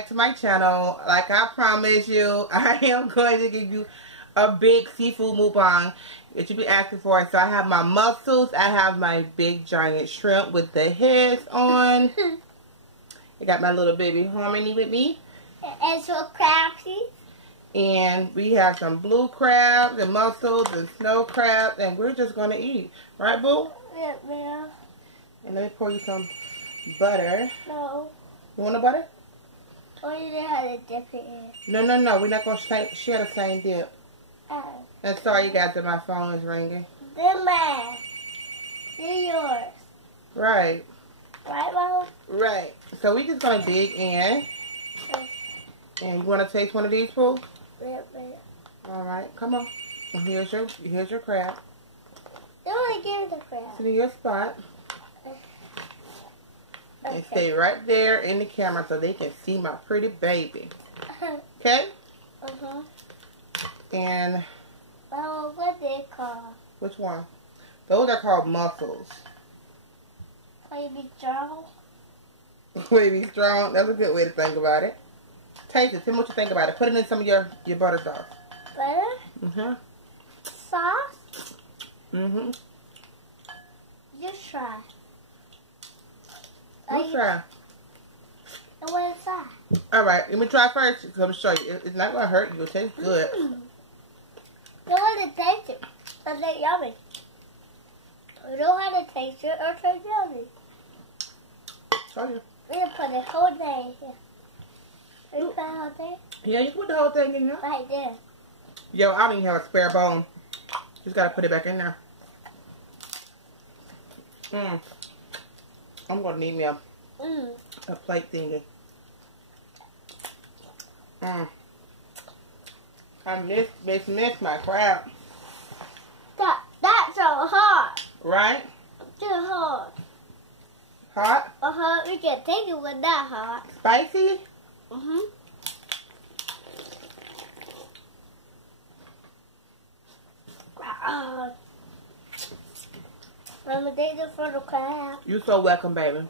back to my channel. Like I promised you, I am going to give you a big seafood mukbang that you be asking for. So I have my mussels. I have my big giant shrimp with the heads on. I got my little baby Harmony with me. And some crabs. And we have some blue crabs and mussels and snow crabs. And we're just going to eat. Right, boo? Yeah. And let me pour you some butter. No. You want the butter? Or you know how to dip it in. No. We're not going to share the same dip. Oh. I'm sorry, you guys, that my phone is ringing. They're mine. They're yours. Right. Right, Mama? Right. So we just going to dig in. And you want to taste one of these, Pooh? Yeah. All right. Come on. And here's your crab. Don't want to give it the crab. Sit in your spot. Okay. And stay right there in the camera so they can see my pretty baby. Okay? Uh-huh. And Oh, what they call? which one? Those are called mussels. Baby Joe. Baby strong. That's a good way to think about it. Taste it. Tell me what you think about it. Put it in some of your butter sauce. Butter? Mm-hmm. Sauce? Mm-hmm. You try. You try. And what is that? All right. Let me try first. So I'm show you. It's not going to hurt you. It tastes good. You want to taste it. It's like yummy. You don't want to taste it or taste yummy. Show you. We can put the whole thing here. You put the whole thing? Yeah, you can put the whole thing in there. Right there. Yo, I don't even have a spare bone. Just got to put it back in there. I'm going to need me a plate thingy. I miss my crab. That's so hot. Right? Too hot. Hot? We can take it with that hot. Spicy? Mama, thank you for the crab. You're so welcome, baby.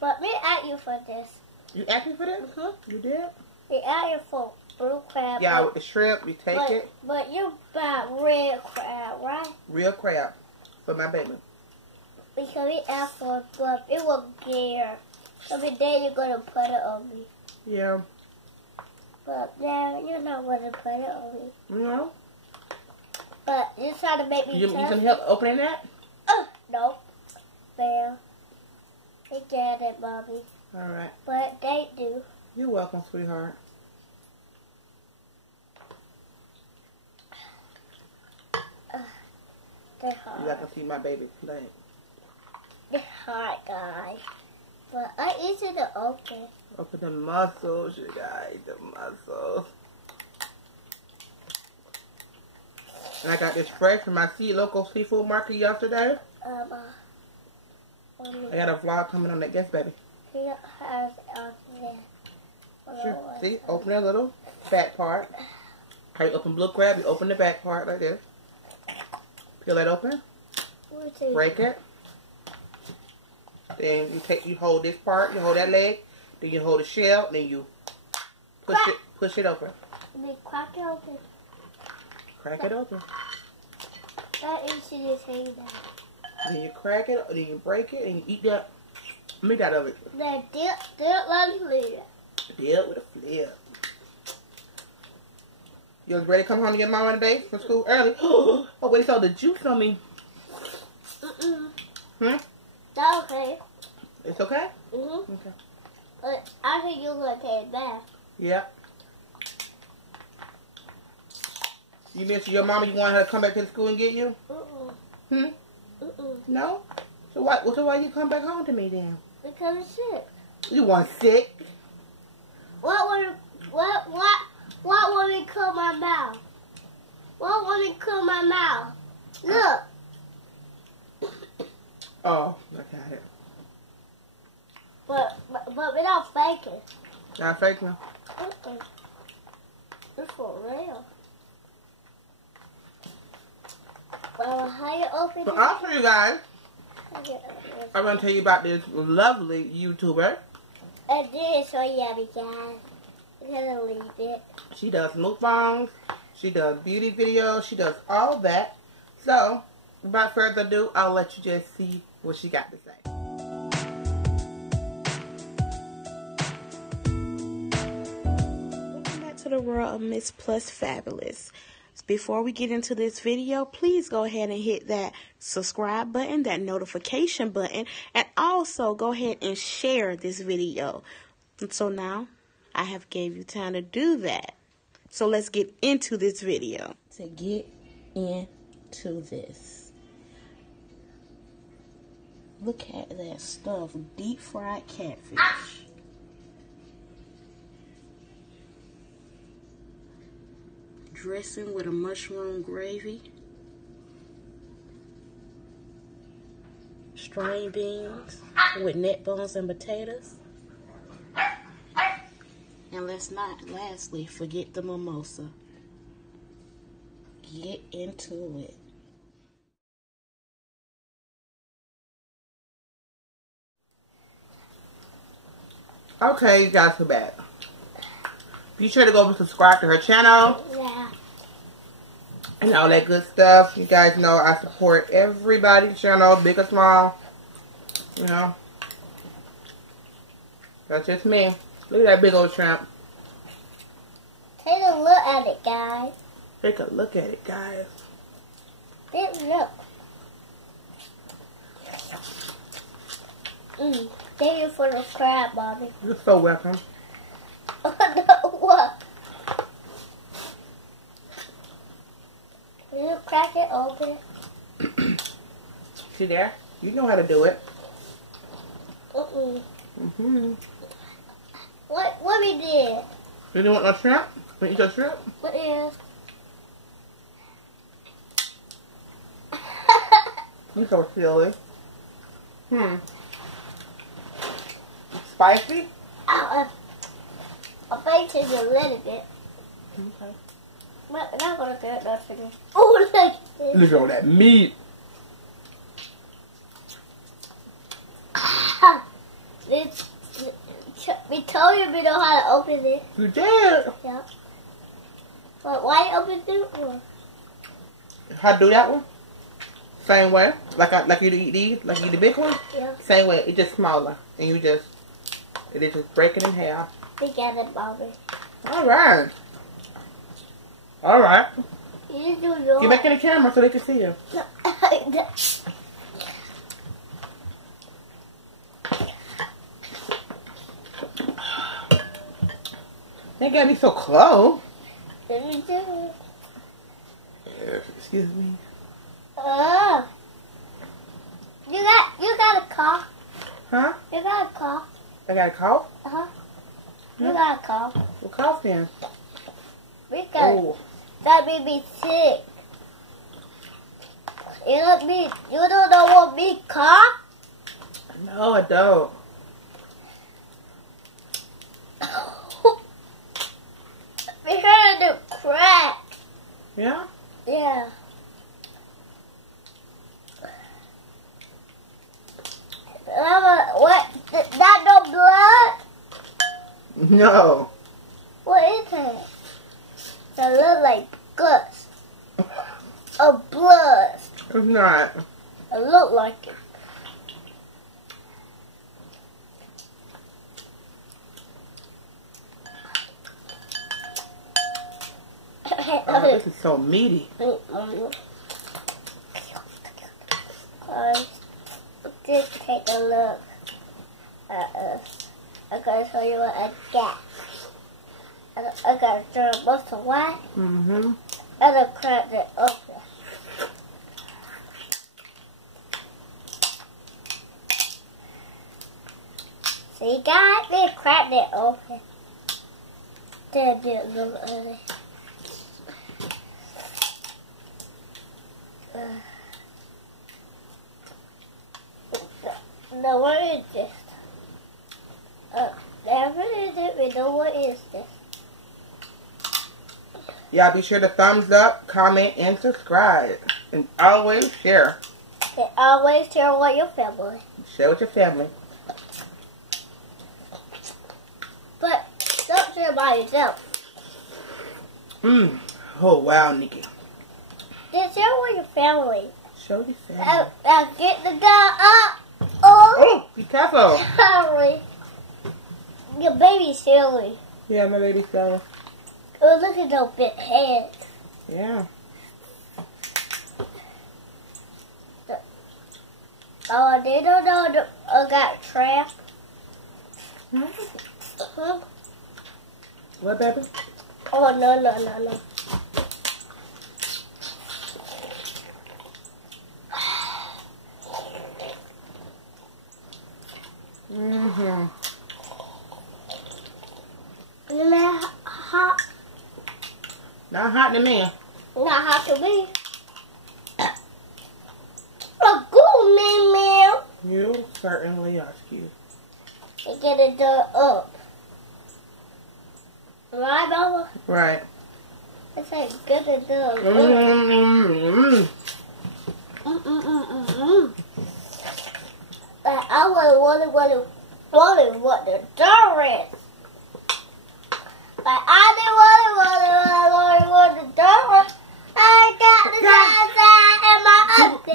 But we asked you for this. You asked me for this? You did? We asked you for blue crab. Yeah, with the shrimp, you take it. But you buy red crab, right? Real crab for my baby. Because we asked for it, but it was gear. So then you're going to put it on me. Yeah. But now you're not going to put it on me. No. But you trying to make me You can help opening that? No. Fail. We get it, Mommy. All right. But they do. You're welcome, sweetheart. They're hard. You got to see my baby play. They're hard, guys. But I easy to open. Open the mussels, you guys. The mussels. And I got this fresh from my local seafood market yesterday. I got a vlog coming on that. Guess, baby. Here has there. Sure. See, open that little back part. How you open blue crab? You open the back part like this. Peel that open. Break it. Then you hold this part. You hold that leg. Then you hold the shell. Then you push it open. Then crack it open. Crack it open. That easy to say that. Then you crack it. Then you break it. And you eat that meat out of it. Then dip like a flip. Dip with a flip. You was ready to come home to your mama today from school early? Oh, wait, so the juice on me. That's okay. It's okay? Okay. Okay. But I think you're going to take it back. Yeah. You miss your mama? You want her to come back to the school and get you? No? So why you come back home to me then? Because I'm sick. You want sick? What would me cut my mouth? What would me cut my mouth? Look. Oh, I got it. But without faking. Not fake now. It's for real. Well, how you open So it? I'll show you guys. I'm going to tell you about this lovely YouTuber. And this is so yummy, guys. gonna leave it. She does mukbangs. She does beauty videos. She does all that. So, without further ado, I'll let you just see what she got to say. Welcome back to the world of Miss Plus Fabulous. Before we get into this video, please go ahead and hit that subscribe button, that notification button, and also go ahead and share this video. And so now, I have gave you time to do that. So let's get into this video. To get into this, look at that stuff, deep fried catfish. Dressing with a mushroom gravy. String beans with neck bones and potatoes. And let's not lastly forget the mimosa. Get into it. Okay, you guys, are back. Be sure to go and subscribe to her channel. Yeah. And all that good stuff. You guys know I support everybody's channel, big or small. You know. That's just me. Look at that big old shrimp. Take a look at it, guys. Take a look at it, guys. Take a look. Thank you for the crab, Mommy. You're so welcome. What? Can you crack it open? See there? You know how to do it. What we did? You didn't want no shrimp? Want to eat your shrimp? Yeah. You so silly. Spicy? I think it's a little bit. Okay. But I'm not gonna get that for you. Oh, look at this. Look at all that meat. We told you we know how to open it. You did. Yeah. But why open this one? How to do that one? Same way. Like you eat these? Like you eat the big one? Yeah. Same way. It's just smaller. And you just, it is just break it in half. We got it, Mommy. Alright. Alright. You do yours. Get back in the camera so they can see you. They got me so close. Let me do it. Excuse me. You got a cough. Huh? You got a cough. I got a cough? You got a cough. What cough then? We got that made me sick. You don't know what me cough? No, I don't. We heard the crack. Yeah? Yeah. What? That no blood? No. What is it? That look like guts of blood. It's not. It look like it. Oh, this is so meaty. Just take a look at us. I'm going to show you what I got. I got to most of white. And I cracked it open. See, guys, we cracked it open. Then do a little of it. Now what is this? Never is it. We know what is this. Y'all be sure to thumbs up, comment, and subscribe. And always share. And always share with your family. Share with your family. But don't it by yourself. Oh, wow, Nikki. Just share with your family. Show the family. Get the dog up. Oh, be careful. Sorry. Your baby's silly. Yeah, my baby's silly. Oh, look at those big heads. Yeah. Oh, they don't know I got trapped. Huh? What, baby? Oh, no. Isn't that hot? Not hot to me. Not hot to me. A good man. You certainly are cute. And get it done up. Right, Mama? Right. It's like get it done Like I wanted what the door is. Like I didn't want the door is. I got the side and my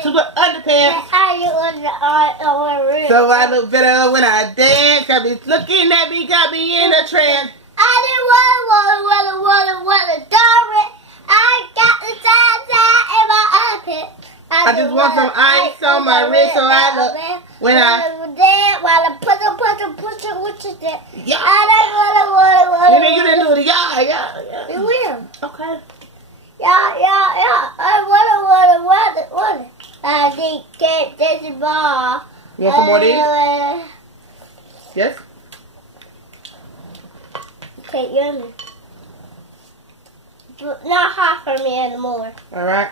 To the underpants. So I look better when I dance. I be looking at me, got me in a trance. I didn't want the door is. I got the side and my armpit. I just want some ice on my wrist so I look when I while I push it, which is that? yeah. I didn't You didn't do it. Yeah. You will. Okay. Yeah. I want it. I think get this ball. You want some more of these? Yes. Okay, yummy. But not hot for me anymore. All right.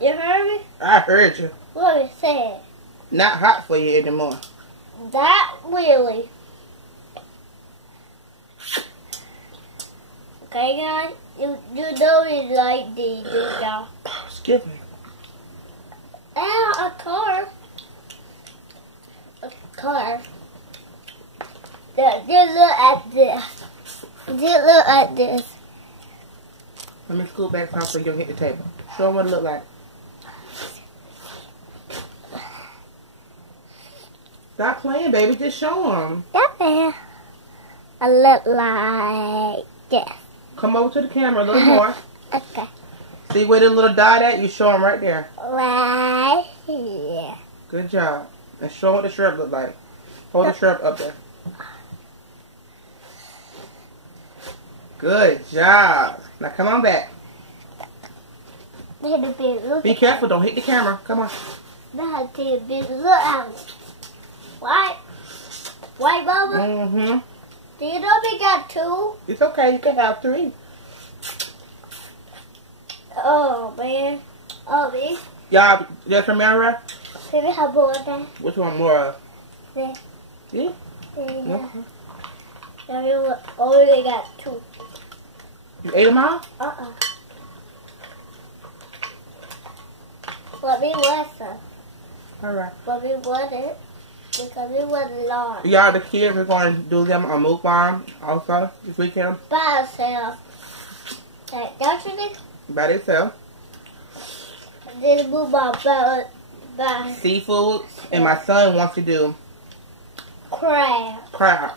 You heard me? I heard you. What you said? Not hot for you anymore. That really. Okay, guys. You know you like these, y'all. Excuse me. A car. Just look at this. Just look at this. Let me scoot back some so you don't hit the table. Show them what it look like. Stop playing, baby. Just show them. That there. I look like this. Come over to the camera a little more. Okay. See where the little dot at? You show them right there. Right here. Good job. And show what the shrimp look like. Hold the shrimp up there. Good job. Now come on back. Be careful. Don't hit the camera. Come on. Look out. White, Bubba? Mm-hmm. Do you know we got two? It's okay. You can have three. Oh, man. Oh, me? Y'all, just remember? Can we have more of that? Which one more of? There. Yeah? Yeah. Okay. Now we only got two. You ate them all? But we want some. Alright. But we want it. Because we want a lot. Y'all, the kids are going to do them on Mukbang also this weekend. By ourselves. Don't you think? By themselves. This Mukbang by Seafood. And my son wants to do crab.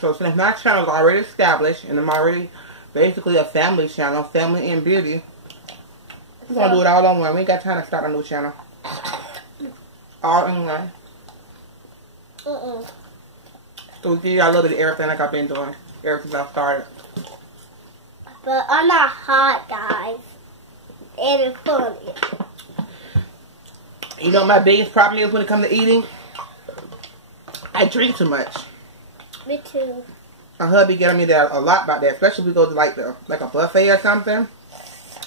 So since my channel is already established and I'm already basically a family channel, family and beauty, we're going to do it all on one. We ain't got time to start a new channel. All in one. So we give you a little bit of everything like I've been doing ever since I started. But I'm not hot, guys. It is funny. You know what my biggest problem is when it comes to eating? I drink too much. Me too. My hubby get on me there a lot about that, especially if we go to like a buffet or something.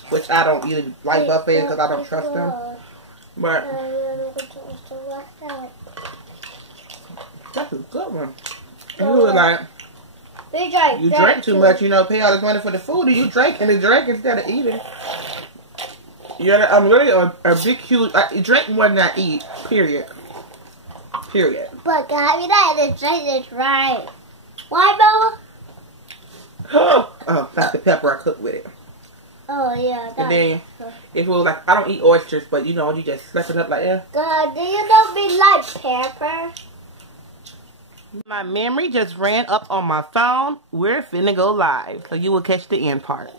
Which I don't really like buffets because I don't trust them. But that's a good one. You was like, you drink too much, you know, pay all this money for the food, and you drink instead of eating. Yeah, I'm really a big, huge, I drink more than I eat, period. Period. But guys, we don't have to drink this right. Why, Bella? Oh, that's the pepper I cooked with it. Oh, yeah. And then, if it was like, I don't eat oysters, but you know, you just slap it up like that. God, do you know me like pepper? My memory just ran up on my phone. We're finna go live, so you will catch the end part.